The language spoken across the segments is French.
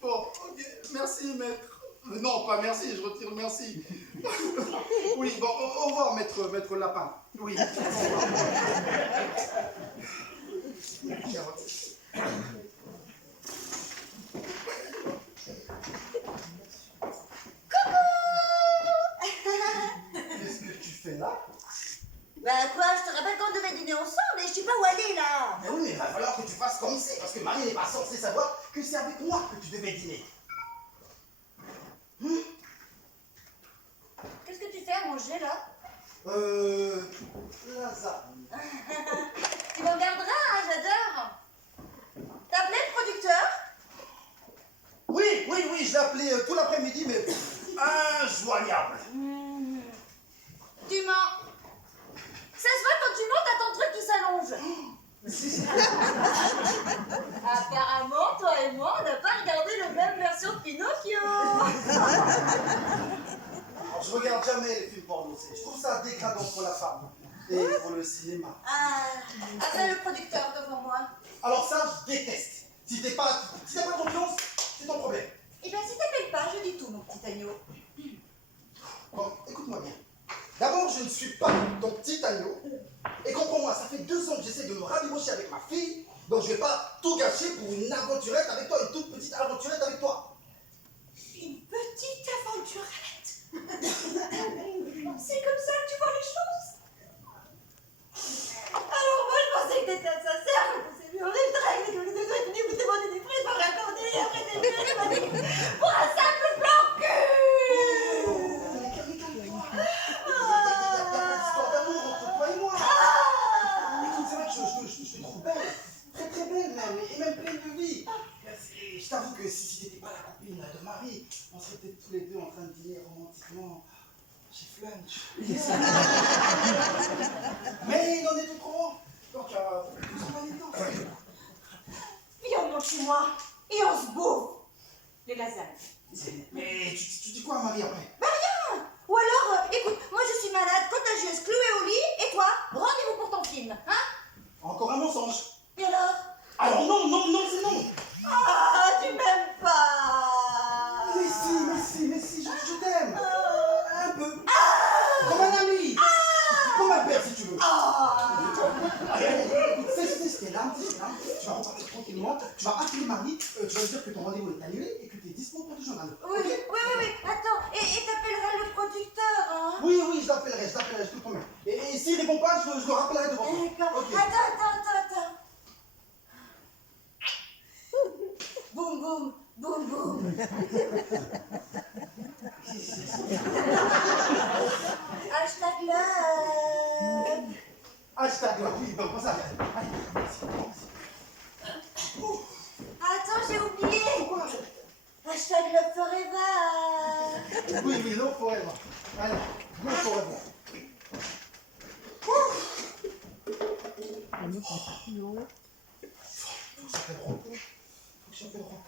Bon, ok, merci maître. Non, pas merci, je retire le merci. Oui, bon, au revoir maître Lapin. Oui, au revoir. Qu'est-ce que tu fais là? Bah quoi, je te rappelle qu'on devait dîner ensemble et je sais pas où aller là. Mais oui, mais il va falloir que tu fasses comme c'est, parce que Marie n'est pas censée savoir que c'est avec moi que tu devais dîner. Qu'est-ce que tu fais à manger là? Lasagne. Tu m'en garderas, hein, j'adore. T'as appelé le producteur? Oui, je l'ai appelé tout l'après-midi, mais injoignable. Tu mens. Ça se voit quand tu montes à ton truc qui s'allonge. Apparemment, toi et moi, on n'a pas regardé la même version de Pinocchio. Alors, je regarde jamais les films porno, je trouve ça dégradant pour la femme et pour le cinéma. Ah, appelle le producteur devant moi. Alors ça, je déteste. Si t'as pas confiance, c'est ton problème. Eh bien, si t'appelles pas, je dis tout, mon petit agneau. Bon, écoute-moi bien. D'abord, je ne suis pas ton petit agneau. Et comprends-moi, ça fait 2 ans que j'essaie de me rabibocher avec ma fille, donc je vais pas tout gâcher pour une aventurette avec toi, une toute petite aventurette avec toi. Une petite aventurette. C'est comme ça que tu vois les choses. Alors moi, je pensais que t'étais sincère, je pensais lui, on est très venu me demander des frais de me raccorder, et après des frais, je m'as dit, pour un simple plan cul. Histoire d'amour entre toi et moi. Écoute, c'est vrai que je te trouve belle, très très belle même, et même pleine de vie. Et je t'avoue que si t'étais pas la copine de Marie, on serait peut-être tous les deux en train de dîner romantiquement chez Flunch. Mais il en est tout trop. Donc, tout ça va aller dedans. Viens, on monte chez moi, et on se bouffe les lasagnes. Mais tu dis quoi à Marie après? Bah rien. Ou alors, écoute, moi je suis malade, contagieuse, clouée au lit, et toi, rendez-vous pour ton film, hein? Encore un mensonge. Et alors? Alors non, c'est non. Ah, tu m'aimes pas. Mais si, je t'aime. Un peu. Comme un ami. Comme un père si tu veux. Allez, écoute, c'est tes larmes. Tu vas repartir tranquillement, tu vas appeler Marie, tu vas lui dire que ton rendez-vous est annulé et que tu es dispo pour le journal. Oui, attends, et t'appelleras le producteur, hein? Oui, je l'appellerai, je te le promets. Et s'il répond pas, je le rappellerai devant toi. D'accord. Ok. Attends. Boum, boum, boum, boum. Hashtag love. Hashtag là, oui, donc ça. Allez, Attends, j'ai oublié. Hashtag love forever. oui, love forever. Allez, love forever. Faut que j'appelle Rocco.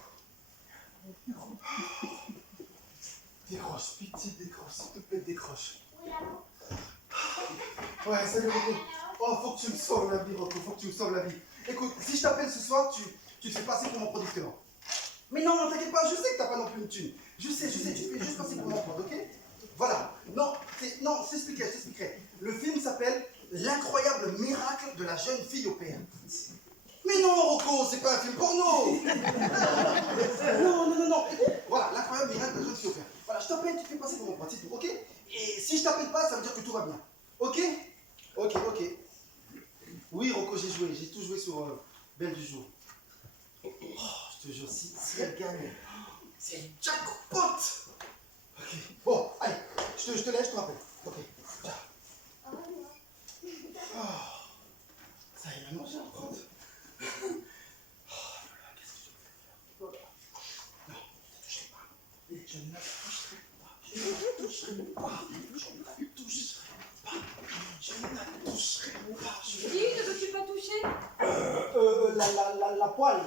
Décroche, pitié, décroche, s'il te plaît, décroche. Ouais, salut Rocco. Oh, faut que tu me sauves la vie, Rocco, faut que tu me sauves la vie. Écoute, si je t'appelle ce soir, tu te fais passer pour mon producteur. Mais non, t'inquiète pas, je sais que t'as pas non plus une thune. Je sais, tu te fais juste passer pour mon pote, ok? Voilà. Non, je t'expliquerai. Le film s'appelle L'incroyable miracle de la jeune fille au père. Mais non, Rocco, c'est pas un film porno. Non. Écoute, voilà, L'incroyable miracle de la jeune fille au père. Voilà, je t'appelle, tu te fais passer pour mon pote, c'est tout, ok? Et si je t'appelle pas, ça veut dire que tout va bien. Ok? Ok. Oui, Rocco, j'ai tout joué sur Belle du jour. Oh, je te jure, si elle gagne, c'est le jackpot. Ok, bon, allez, je te laisse, je te rappelle. Ok, ciao. Oh, ça y est, maintenant j'ai un compte. Oh là là, qu'est-ce que je vais faire? Non, ne touchez pas. Et je ne la toucherai pas. Je ne la toucherai pas. Qui ne veux-tu pas toucher? La poêle.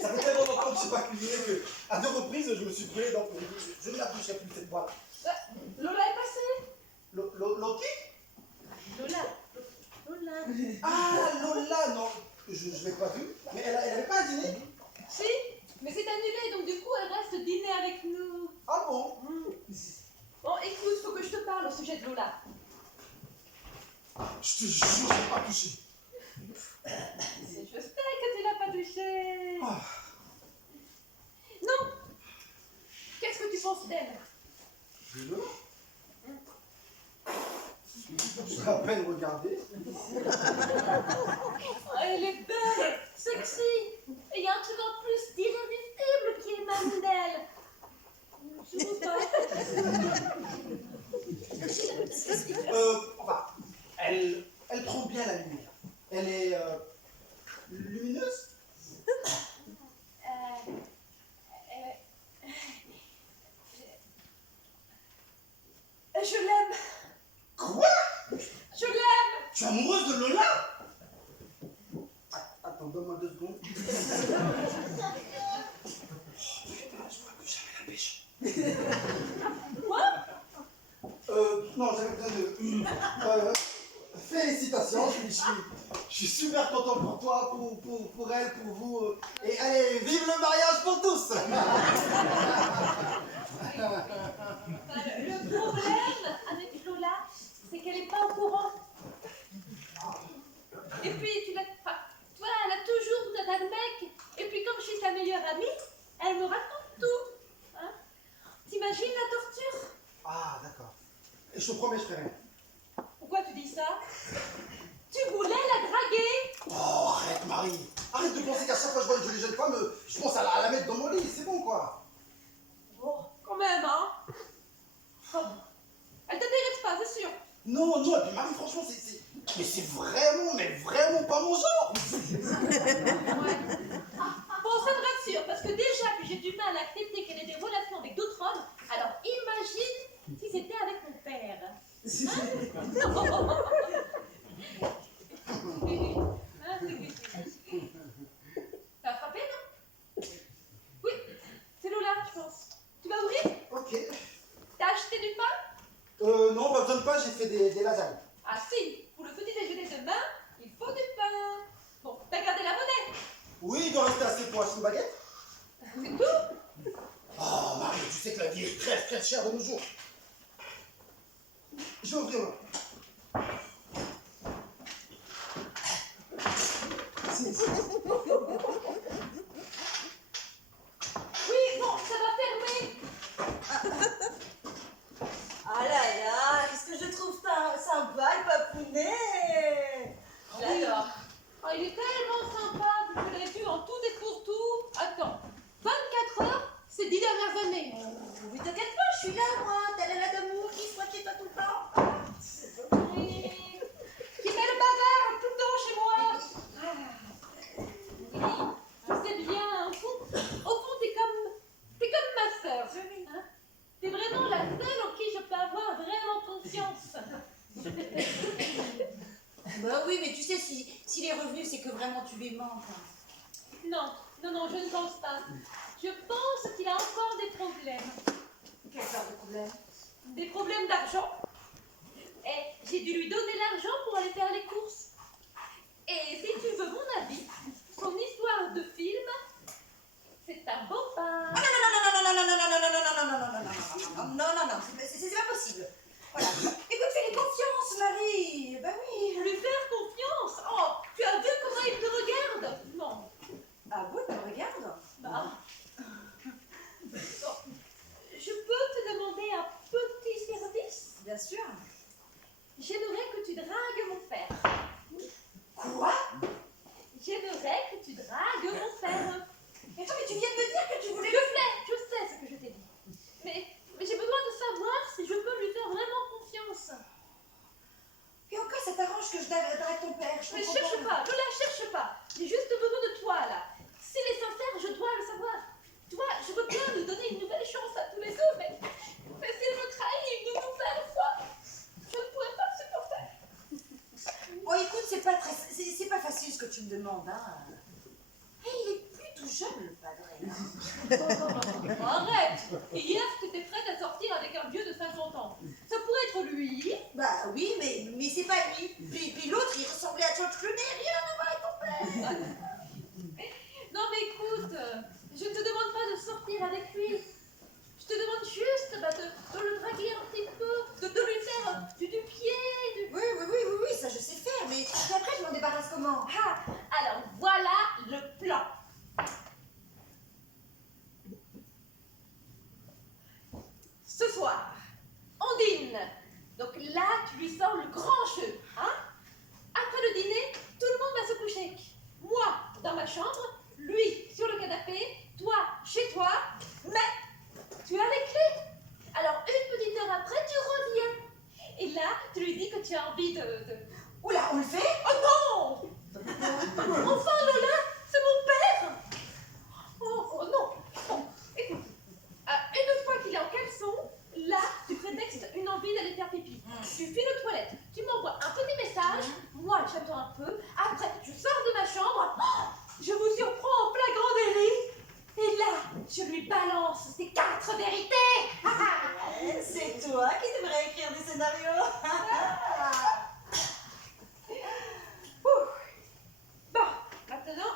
Ça fait tellement longtemps que je ne sais pas cuisiner que, à 2 reprises, je me suis brûlé dans le. Je ne la toucherai plus cette poêle. Lola est passée. Loki? Lola. Ah, Lola, non, je l'ai pas vue, mais elle avait pas un dîner? Si, mais c'est annulé, donc du coup, elle reste dîner avec nous. Ah bon? Bon, écoute, faut que je te parle au sujet de Lola. Je te jure, je l'ai pas touché. Je sais que tu l'as pas touché. Ah. Non. Qu'est-ce que tu penses d'elle? Lola? Je l'ai à peine regardé. Elle est belle, sexy. Et il y a un truc en plus d'irrésistible qui émane d'elle. Je trouve pas. Enfin, elle prend bien la lumière. Elle est lumineuse. Je l'aime. Quoi? Je l'aime. Tu es amoureuse de Lola? Attends, donne-moi 2 secondes. Oh putain, je vois que j'avais la pêche. Quoi? Non, j'avais besoin de... félicitations, je suis super content pour toi, pour elle, pour vous. Et allez, vive le mariage pour tous! Le problème avec Lola, c'est qu'elle n'est pas au courant. Et puis, toi, elle a toujours voulu un mec. Et puis, comme je suis sa meilleure amie, elle me raconte tout. Hein? T'imagines la torture? Ah, d'accord. Et je te promets, je ferai rien. Pourquoi tu dis ça? Tu voulais la draguer? Oh, arrête, Marie. Arrête de penser qu'à chaque fois que je vois une jolie jeune femme, je pense à la mettre dans mon lit. C'est bon, quoi. Bon, quand même, hein? Oh, elle t'intéresse pas, c'est sûr. Non, non, et puis Marie, franchement, mais c'est vraiment, mais vraiment pas mon genre. Ouais. Bon, ça me rassure, parce que déjà que j'ai du mal à accepter qu'elle ait des relations avec d'autres hommes, alors imagine si c'était avec mon père. T'as frappé, non? Oui, c'est Lola, je pense. Tu vas ouvrir? Ok. T'as acheté du pain? Non, pas besoin de pas, j'ai fait des lasagnes. Ah si, pour le petit déjeuner demain, il faut du pain. Bon, t'as gardé la monnaie? Oui, il doit rester assez pour acheter une baguette. C'est tout? Oh, Marie, tu sais que la vie est très, très chère de nos jours. Je vais ouvrir là. Oui, bon, ça va fermer. Ah là là, qu'est-ce que je trouve sympa, le papounet. J'adore. Oh, il est tellement sympa, je l'ai vu en tout et pour tout. Attends, 24 heures, c'est 10 dernières années. Oui, t'inquiète pas, je suis là, moi. T'as la d'amour qui se chez toi tout le temps. Oui. Qui met le bazar tout le temps chez moi. Oui, je sais bien. Au fond, t'es comme ma sœur. Hein? T'es vraiment la seule en qui je peux avoir vraiment confiance. Bah oui, mais tu sais, si les revenus, c'est que vraiment tu lui manques. Non, non, non, je ne pense pas. Je pense qu'il a encore des problèmes. Quel genre de problème? Des problèmes d'argent. Et j'ai dû lui donner l'argent pour aller faire les courses. Et si tu veux mon avis, son histoire de film, c'est un beau pas. Ah non, non, non, non, non, non, non, non, non, non, non, non, non, non, non, non, non, non, c'est pas possible. Voilà. Écoute, fais-lui confiance, Marie. Bah oui. Lui faire confiance. Oh, tu as vu comment il te regarde? Non. Ah bon, tu me regardes? Bah. Bon. Je peux te demander un petit service? Bien sûr. J'aimerais que tu dragues mon père. Quoi? J'aimerais que tu dragues mon père. Mais attends, mais tu viens de me dire que tu voulais... Je sais ce que je t'ai dit. Mais j'ai besoin de savoir si je peux lui faire vraiment confiance. Et encore, ça t'arrange que je drague ton père. Mais cherche pas, ne la cherche pas. J'ai juste besoin de toi là. S'il est sincère, je dois le savoir. Tu vois, je veux bien lui donner une nouvelle chance à tous les deux, mais s'il me trahit une nouvelle fois, je ne pourrais pas le supporter. Bon, écoute, c'est pas facile ce que tu me demandes, hein. Et il est plutôt jeune, le padre, hein. Arrête. Hier, tu étais prête à sortir avec un vieux de 50 ans. Ça pourrait être lui. Bah oui, mais c'est pas lui. Puis l'autre, il ressemblait à toi un peu. Après, je sors de ma chambre. Je vous surprends en flagrant délit. Et là, je lui balance ces 4 vérités. C'est toi qui devrais écrire des scénarios. Bon, maintenant,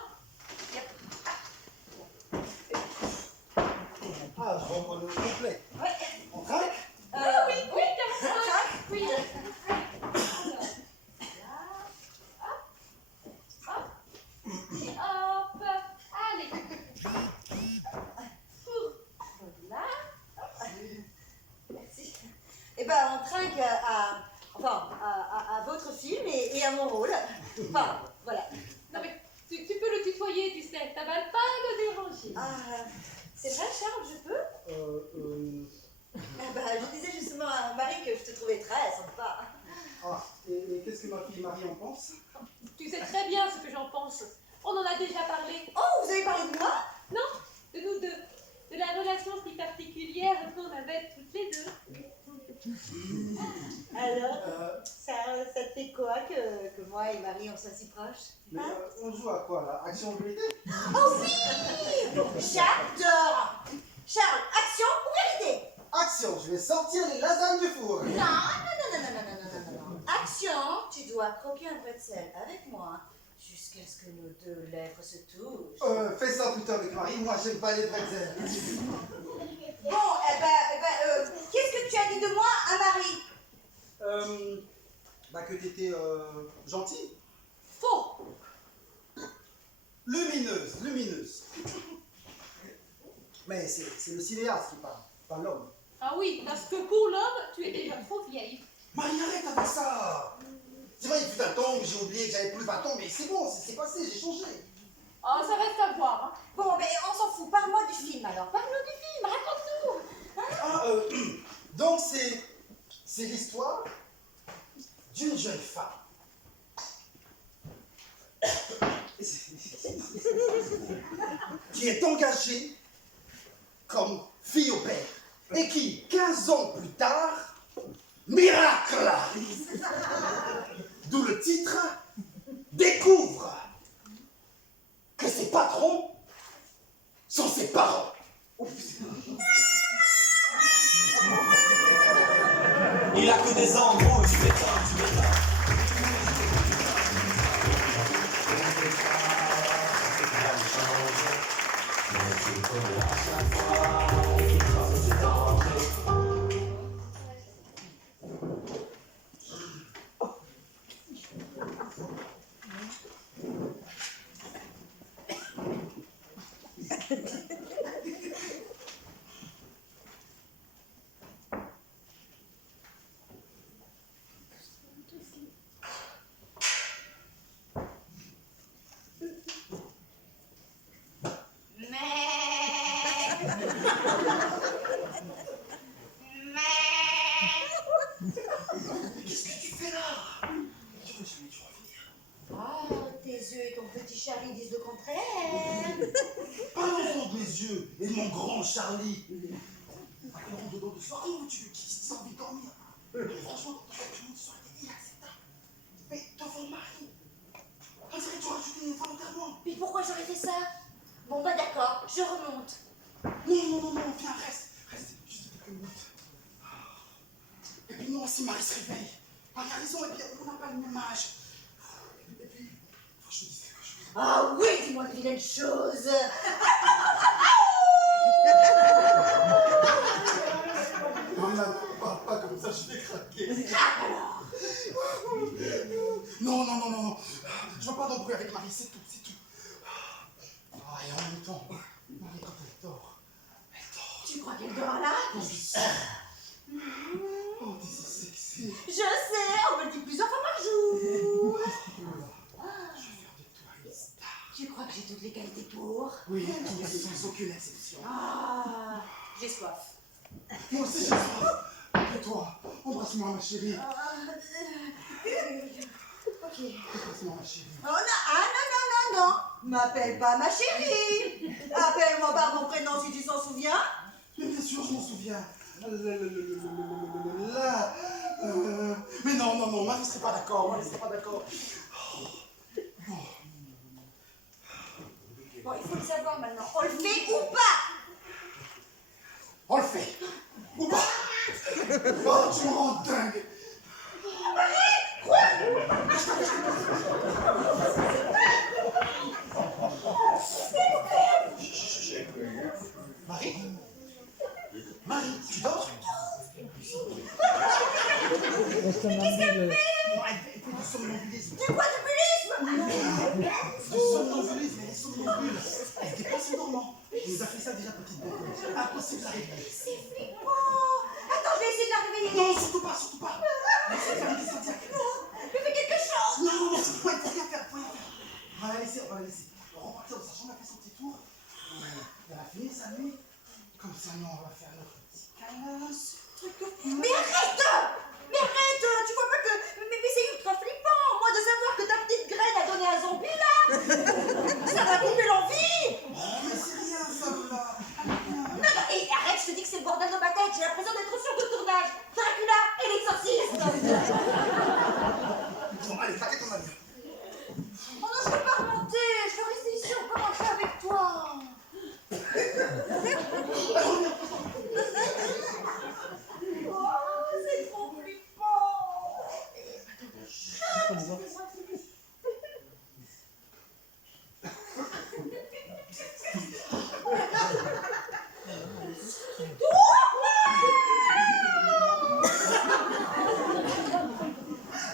Ah, je reprends le complet. Ouais. On trinque? oui, comme ça. Oui. Alors, là, hop, et hop, allez. Voilà. Merci. Eh ben, on trinque à votre film et à mon rôle. Enfin, voilà. Non mais, tu peux le tutoyer, tu sais, ça va pas le déranger. Ah, c'est vrai, Charles, je peux? Ah bah, je disais justement à Marie que je te trouvais très sympa. Ah, et qu'est-ce que ma fille Marie en pense? Tu sais très bien ce que j'en pense. On en a déjà parlé. Oh, vous avez parlé de moi? Non, de nous deux. De la relation si particulière qu'on avait toutes les deux. Alors, ça te fait quoi que moi et Marie on soit si proches? Mais on joue à quoi là? Action vérité? Oh oui! J'adore! Charles, action ou vérité? Action, je vais sortir les lasagnes du four. Non. Action, tu dois croquer un bretzel avec moi jusqu'à ce que nos 2 lèvres se touchent. Fais ça plutôt avec Marie, moi j'aime pas les bretzels. Bon, qu'est-ce que tu as dit de moi à Marie? Bah que t'étais gentille. Faux. Lumineuse. Mais c'est le cinéaste qui parle, pas l'homme. Ah oui, parce que pour l'homme, tu es déjà trop vieille. Marie, arrête avec ça. C'est vrai, il fut un temps où j'ai oublié que j'avais plus 20 ans, mais c'est bon, c'est passé, j'ai changé. Oh, ça reste à voir. Hein. Bon, mais on s'en fout, parle-moi du film alors. Parle-nous du film, raconte-nous. Donc c'est l'histoire d'une jeune femme. Qui est engagée comme fille au père et qui, 15 ans plus tard, miracle, d'où le titre, découvre que ses patrons sont ses parents. Il a que des embrouilles, tu m'étonnes. Qu'est-ce que tu fais là? Je veux jamais dû revenir. Oh, tes yeux et ton petit Charlie disent le contraire. Parlons de mes yeux et de mon grand Charlie. Alors, on dedans de soir, comment tu veux qu'il ait envie de dormir? Franchement, quand tu montes sur la télé, inacceptable. Mais devant Marie, on dirait que tu as rajouté volontairement. Puis pourquoi j'aurais fait ça? Bon, bah d'accord, je remonte. Non, viens, reste juste quelques minutes. Et puis non, si Marie se réveille, Marie a raison, et puis on n'a pas le même âge. Et puis, faut que je te dise quelque chose. Ah oui, dis-moi une vilaine chose. Maman, parle pas comme ça, je vais craquer. Alors, Non. Je veux pas d'embrouille avec Marie, c'est tout. Ah, et en même temps, Marie, quand elle dort. tu crois qu'elle dort là? Oh, t'es si sexy. Je sais, on me le dit plusieurs fois par jour. Je vais faire de toi une star. Tu crois que j'ai toutes les qualités pour? Oui, sans aucune exception. Ah, j'ai soif. Moi aussi, j'ai soif. Et toi, embrasse-moi, ma chérie. Ok. Embrasse-moi, ma chérie. Oh non. M'appelle pas ma chérie. Appelle-moi par mon prénom si tu t'en souviens. Mais bien sûr, je m'en souviens. Mais non, Marie serait pas d'accord. envie de savoir maintenant. On le fait ou pas? On le fait. Ou pas? Oh, tu me rends dingue. Marie? Marie, tu dors? Qu'est-ce qu'elle fait? Non, elle fait du somnambulisme. Du quoi, du bullisme? Du somnambulisme, elle est somnambule. Elle dépasse en dormant. Elle nous a fait ça déjà, petite bête. Impossible à réveiller. C'est flippant. Attends, je vais essayer de la réveiller. Non, surtout pas, surtout pas. Laissez faire des cardiaques. Je fais quelque chose. Non, non, non, faut rien faire, faut rien faire. On va la laisser, on va la laisser. On va repartir dans sa chambre, elle a fait son petit tour. Elle a fini sa nuit. Comme ça, nous, on va faire notre petit câlin. Mais arrête! Mais arrête! Tu vois pas que... Mais c'est ultra flippant. Moi, de savoir que ta petite graine a donné un zombie, là. Ça m'a coupé l'envie. Mais c'est rien, ça, là. Non, non, et arrête, je te dis que c'est le bordel dans ma tête. J'ai l'impression d'être sur deux tournages. Dracula et l'exorciste. Bon, allez, t'inquiète, on a vu. Oh non, je peux pas remonter. Je veux rester ici, on peut rentrer avec toi. Oh, c'est trop flippant.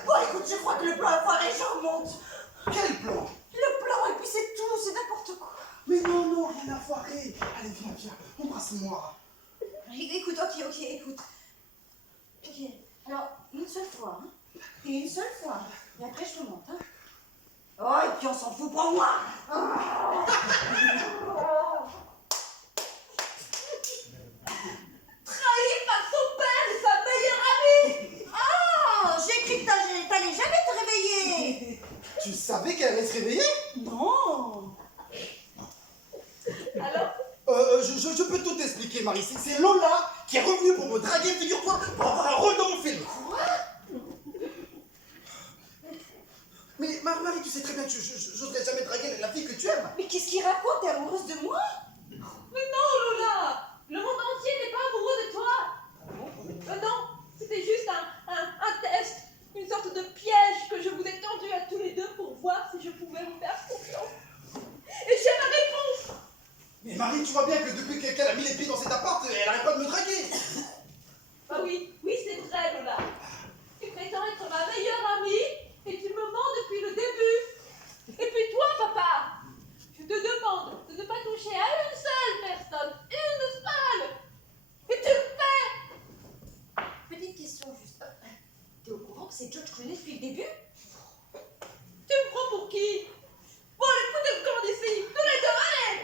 Bon, écoute, je crois que le plan est foiré, je remonte. Quel plan? Le plan, et puis c'est tout, c'est n'importe quoi. Mais non, non, rien à foirer. Allez, viens, viens, embrasse-moi. Écoute, ok, écoute. Ok, alors, une seule fois, hein. Et une seule fois. Et après, je te monte, hein. Oh, et puis on s'en fout pour moi. Trahi par son père et sa meilleure amie. Oh, j'ai cru que t'allais jamais te réveiller. Tu savais qu'elle allait se réveiller? Non. Alors, Je peux tout expliquer, Marie. C'est Lola qui est revenue pour me draguer, figure-toi, pour avoir un rôle dans mon film. Mais Marie, tu sais très bien que j'oserais jamais draguer la fille que tu aimes. Mais qu'est-ce qu'il raconte? T'es amoureuse de moi? mais non, Lola! Le monde entier n'est pas amoureux de toi! Non, c'était juste un test, une sorte de piège que je vous ai tendu à tous les deux pour voir si je pouvais vous faire confiance. Et j'ai ma réponse! Mais Marie, tu vois bien que depuis qu'elle a mis les pieds dans cet appart, elle arrête pas de me draguer. Ah oui, c'est vrai, Lola. Tu prétends être ma meilleure amie et tu me mens depuis le début. Et puis toi, papa, je te demande de ne pas toucher à une seule personne, une seule. Et tu le fais. Petite question juste. T'es au courant que c'est George Clooney depuis le début? Tu me prends pour qui? Bon, allez, foutez le camp d'ici, tous les deux, allez.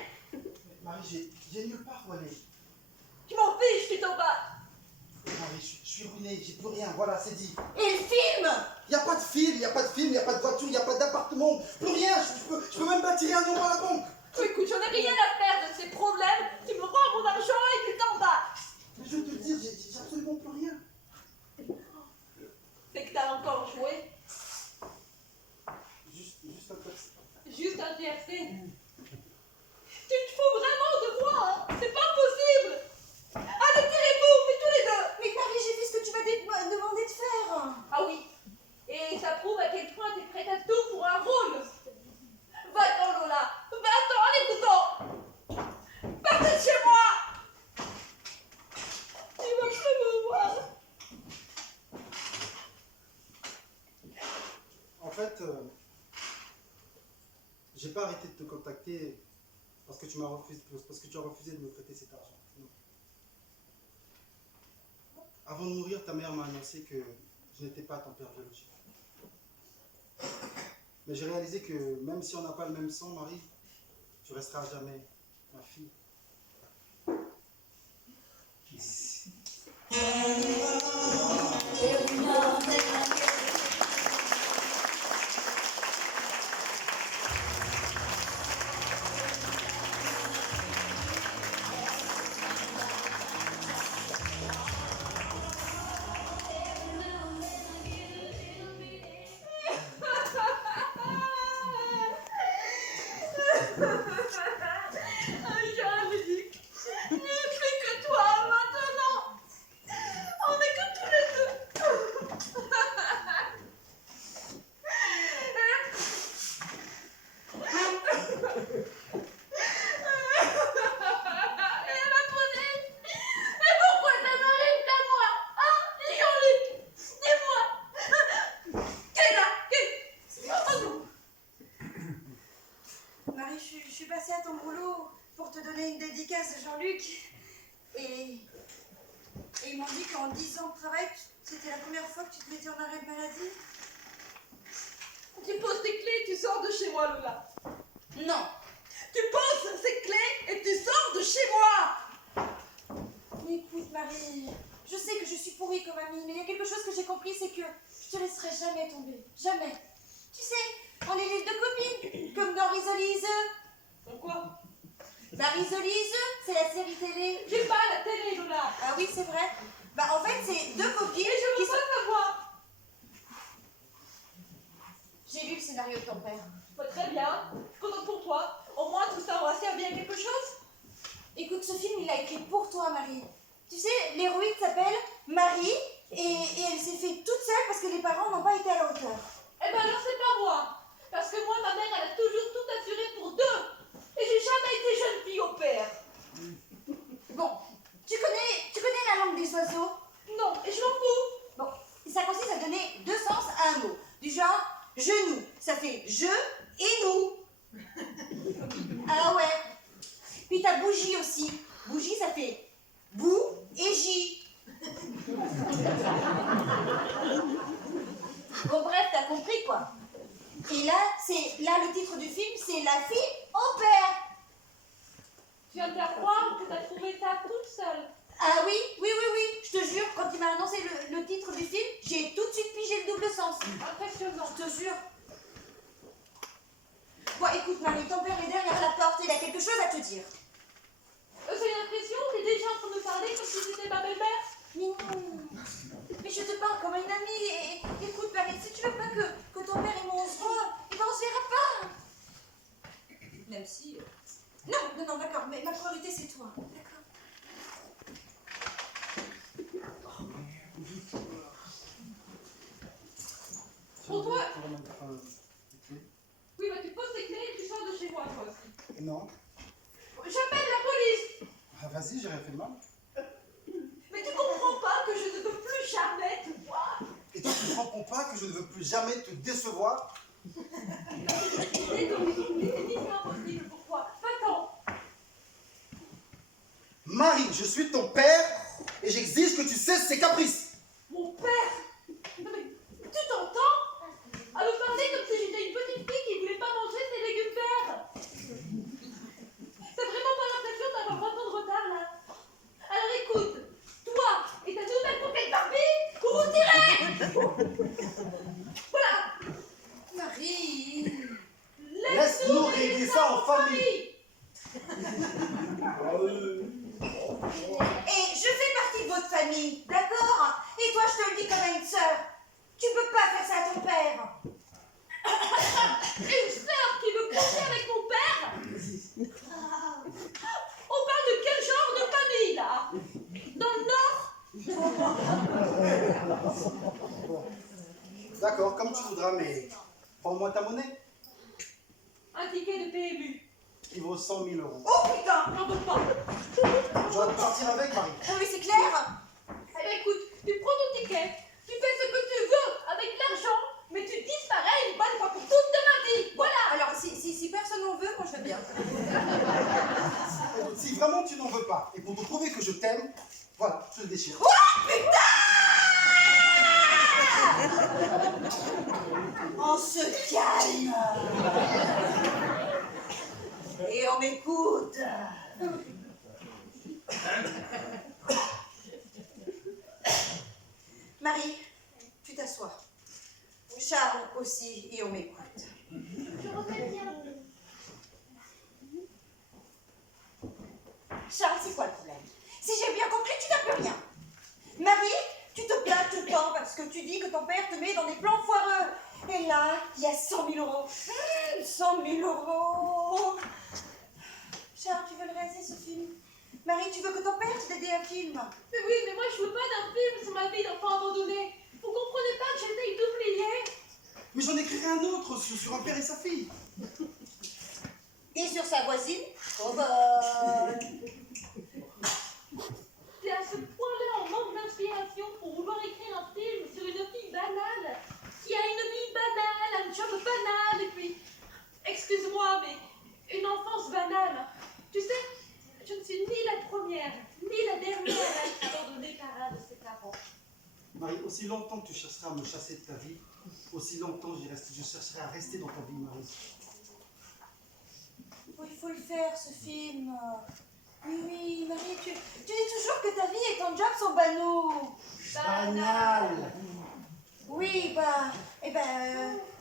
Marie, j'ai nulle part où aller. Tu m'en fiches, tu t'en vas. Marie, je suis ruiné, j'ai plus rien, voilà, c'est dit. Et le film? Y a pas de film, y a pas de voiture, y a pas d'appartement, plus rien, je peux même bâtir un euro à la banque. Écoute, j'en ai rien à faire de ces problèmes. Tu me rends mon argent et tu t'en vas. Mais je veux te le dire, j'ai absolument plus rien. C'est que t'as encore joué. Juste un taxi. Juste un TRC. Tu te fous vraiment de moi, hein? C'est pas possible. Allez, tirez-vous, mais tous les deux. Mais Marie, j'ai fait ce que tu m'as demandé de faire. Ah oui. Et ça prouve à quel point t'es prête à tout pour un rôle. Va-t'en, Lola. Va-t'en, allez-vous-en. Partez de chez moi. Tu vas plus me voir. En fait, j'ai pas arrêté de te contacter parce que tu as refusé de me prêter cet argent. Non. Avant de mourir, ta mère m'a annoncé que je n'étais pas ton père biologique. Mais j'ai réalisé que même si on n'a pas le même sang, Marie, tu resteras à jamais ma fille. suis passée à ton boulot pour te donner une dédicace de Jean-Luc. Et ils m'ont dit qu'en 10 ans de travail, c'était la première fois que tu te mettais en arrêt de maladie. Tu poses tes clés et tu sors de chez moi, Lola. Non. Tu poses ces clés et tu sors de chez moi. Mais écoute, Marie, je sais que je suis pourrie comme amie, mais il y a quelque chose que j'ai compris, c'est que je te laisserai jamais tomber. Jamais. Tu sais, on est les deux copines, comme dans Risolise. Pourquoi? Bah, Risolise, c'est la série télé. J'ai pas la télé, Lola. Ah oui, c'est vrai. Bah, en fait, c'est deux copines Et je qui veux pas savoir. J'ai lu le scénario de ton père. Bah, très bien. Contente pour toi. Au moins, tout ça aura servi à quelque chose. Écoute, ce film, il l'a écrit pour toi, Marie. Tu sais, l'héroïne s'appelle Marie et elle s'est fait toute seule parce que les parents n'ont pas été à la hauteur. Eh ben alors, c'est pas moi. Parce que moi, ma mère, elle a toujours tout assuré pour deux. Et j'ai jamais été jeune fille au père. Bon, tu connais la langue des oiseaux? Non, et je m'en fous. Bon, ça consiste à donner deux sens à un mot. Du genre, genou, ça fait je et nous. Ah ouais. Puis t'as bougie aussi. Bougie, ça fait bou et j. Bon, bref, t'as compris quoi. Et là, le titre du film, c'est La fille au père. Tu viens de faire croire que t'as trouvé ça toute seule. Ah oui, je te jure, quand il m'a annoncé le titre du film, j'ai tout de suite pigé le double sens. Impressionnant. Je te jure. Bon, écoute, Marie, ton père est derrière la porte, il a quelque chose à te dire. C'est l'impression que t'es déjà en train de me parler comme si c'était ma belle-mère. Mais non. Mais je te parle comme une amie. Et, écoute, Marie, si tu veux pas que ton père et moi on se voit, eh ben on se verra pas. Même si... Non, d'accord, mais ma priorité c'est toi. D'accord. Pour toi. Oui, bah tu poses tes clés et tu sors de chez moi, toi aussi. Non. J'appelle la police. Ah, vas-y, j'ai rien fait de mal. Mais tu comprends pas que je ne veux plus jamais te voir. Et toi, tu ne comprends pas que je ne veux plus jamais te décevoir? C'est impossible, pourquoi? Va-t'en. Marie, je suis ton père et j'exige que tu cesses ces caprices. Mon père. Non mais, tu t'entends? À me parler comme si j'étais une petite fille qui voulait pas manger ses légumes verts. T'as vraiment pas l'impression d'avoir 20 ans de retard, là? Alors écoute, toi et ta nouvelle poupée de Barbie, vous vous tirez. Voilà. Marie. Laisse-nous régler ça en famille. Et je fais partie de votre famille, d'accord? Et toi, je te le dis comme à une sœur. Tu peux pas faire ça à ton père. Une sœur qui veut coucher avec mon père? On parle de quel genre de famille, là? Dans le Nord? D'accord, comme tu voudras, mais prends-moi ta monnaie. Un ticket de PMU. Il vaut 100 000 euros. Oh putain! J'en veux pas. Je dois partir avec, Marie. Ah oui, c'est clair. Eh ben écoute, tu prends ton ticket, tu fais ce que tu veux avec l'argent, mais tu disparais une bonne fois pour toutes de ma vie. Voilà. Alors, si personne n'en veut, moi je veux bien. Écoute, si vraiment tu n'en veux pas, et pour te prouver que je t'aime, voilà, je te déchire. On se calme. Et on m'écoute. Marie, tu t'assois. Charles aussi, et on m'écoute. Charles, c'est quoi le problème? Si j'ai bien compris, tu n'as plus rien. Marie, tu te plains tout le temps parce que tu dis que ton père te met dans des plans foireux. Et là, il y a 100 000 euros. 100 000 euros. Charles, tu veux le réaliser ce film? Marie, tu veux que ton père te dédie un film? Mais oui, mais moi je veux pas d'un film sur ma vie d'enfant abandonné. Vous comprenez pas que j'essaye d'oublier? Mais j'en écrirai un autre sur un père et sa fille. Et sur sa voisine? Oh bah... T'es à ce point-là en manque d'inspiration pour vouloir écrire un film sur une fille banale, qui a une vie banale, un job banal, et puis, excuse-moi, mais une enfance banale. première, ni la dernière à être abandonnée par un de ses parents. Marie, aussi longtemps que tu chercheras à me chasser de ta vie, aussi longtemps je chercherai à rester dans ta vie, Marie. Il faut le faire, ce film. Oui, Marie, tu dis toujours que ta vie et ton job sont banaux. Banal. Oui,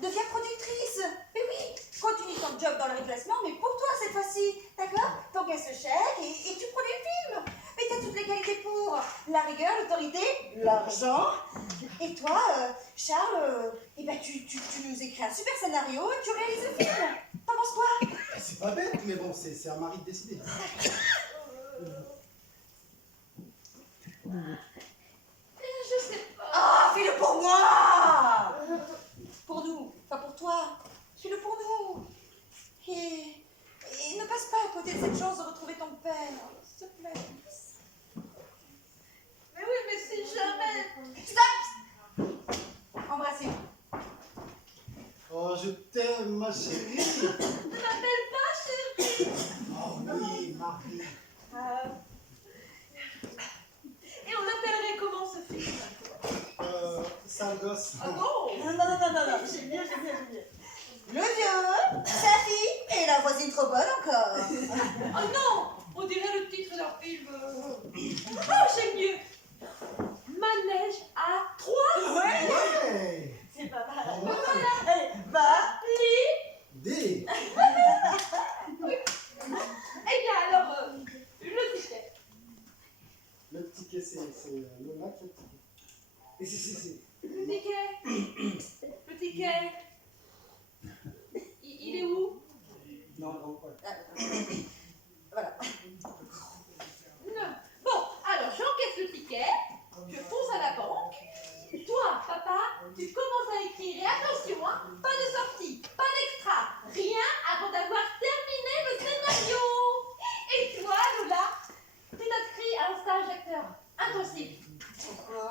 deviens productrice. Mais oui, continue ton job dans le reclassement, mais pour toi cette fois-ci, d'accord? T'encaisses ce chèque et tu produis le film. Mais t'as toutes les qualités pour la rigueur, l'autorité, l'argent. Et toi, Charles, tu nous écris un super scénario et tu réalises le film. T'en penses quoi? C'est pas bête, mais bon, c'est à Marie de décider. Je sais pas. Ah, fais-le pour moi! Pour nous, pas pour toi. Fais-le pour nous. Et ne passe pas à côté de cette chance de retrouver ton père, s'il te plaît. Mais oui, mais si jamais. Stop! Embrassez-vous. Oh, je t'aime, ma chérie. Ne m'appelle pas chérie. Oh oui, Marie. Et on appellerait comment ce film? Sale gosse. Ah bon? Non, j'aime bien. Le vieux, sa fille et la voisine trop bonne encore. Oh non! On dirait le titre d'un film. Oh, j'aime mieux. Manège à 3. Ouais. C'est pas mal. Ouais. Allez, va. D. Eh bien, alors, le ticket. Le ticket, c'est Lola qui a le ticket. Et si. Le ticket. Le ticket. Il est où? Non, pas. Voilà. Non. Bon, alors j'encaisse le ticket, je fonce à la banque. Toi, papa, tu commences à écrire. Et attention, hein, pas de sortie, pas d'extra, rien avant d'avoir terminé le scénario. Et toi, Lola, tu t'inscris à un stage d'acteur intensif. Pourquoi?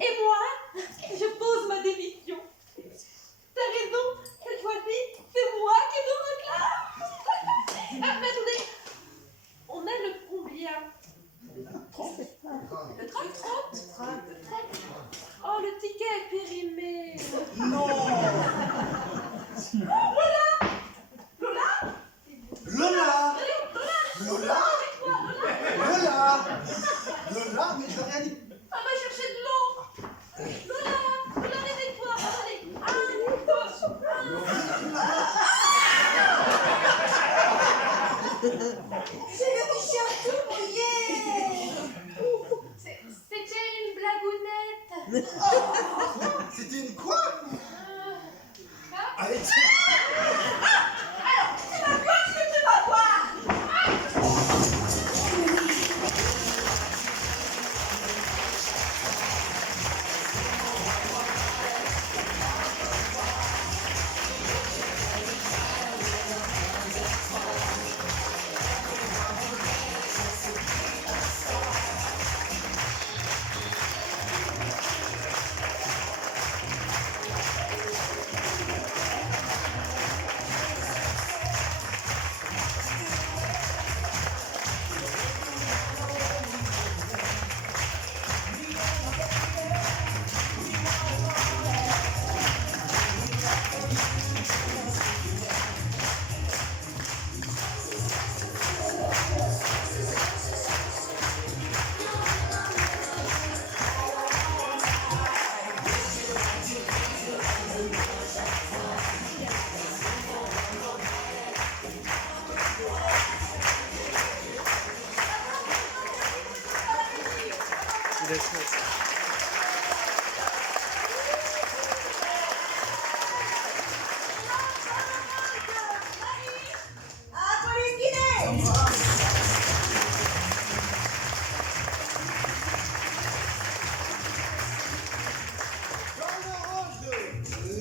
Et moi, je pose ma démission. T'as raison, cette fois-ci, c'est moi qui me réclame. Mais attendez, on a le combien? Le 30. Oh, le ticket est périmé. Non. Lola, Lola. réveille-toi, Mais je n'ai rien dit. on va chercher de l'eau. Lola, réveille-toi. Allez, 1, 2, 1. J'ai le t-shirt tout mouillé. C'était une blagounette. C'était une quoi? Ah, Allez, Alors, c'est ma gauche que tu vas voir.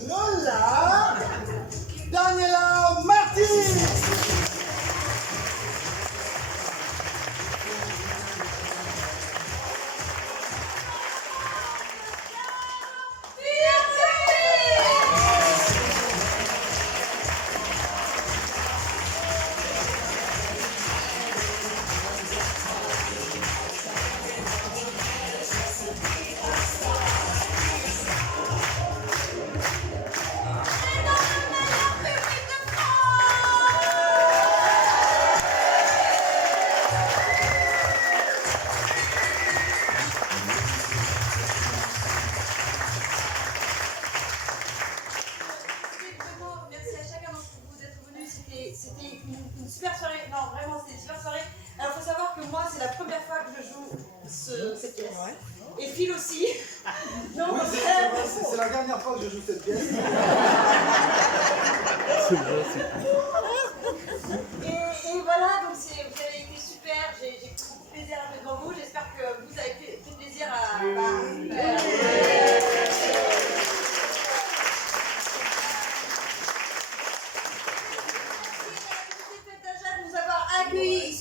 Lola. Daniela Martin. super soirée. Non, vraiment, c'était une super soirée. Alors, il faut savoir que moi, c'est la première fois que je joue cette pièce. Et Phil aussi. Non, Oui, parce que- c'est la dernière fois que je joue cette pièce. Et voilà, donc vous avez été super. J'ai pris beaucoup de plaisir à être devant vous. J'espère que vous avez fait plaisir à. Nous avoir accueillis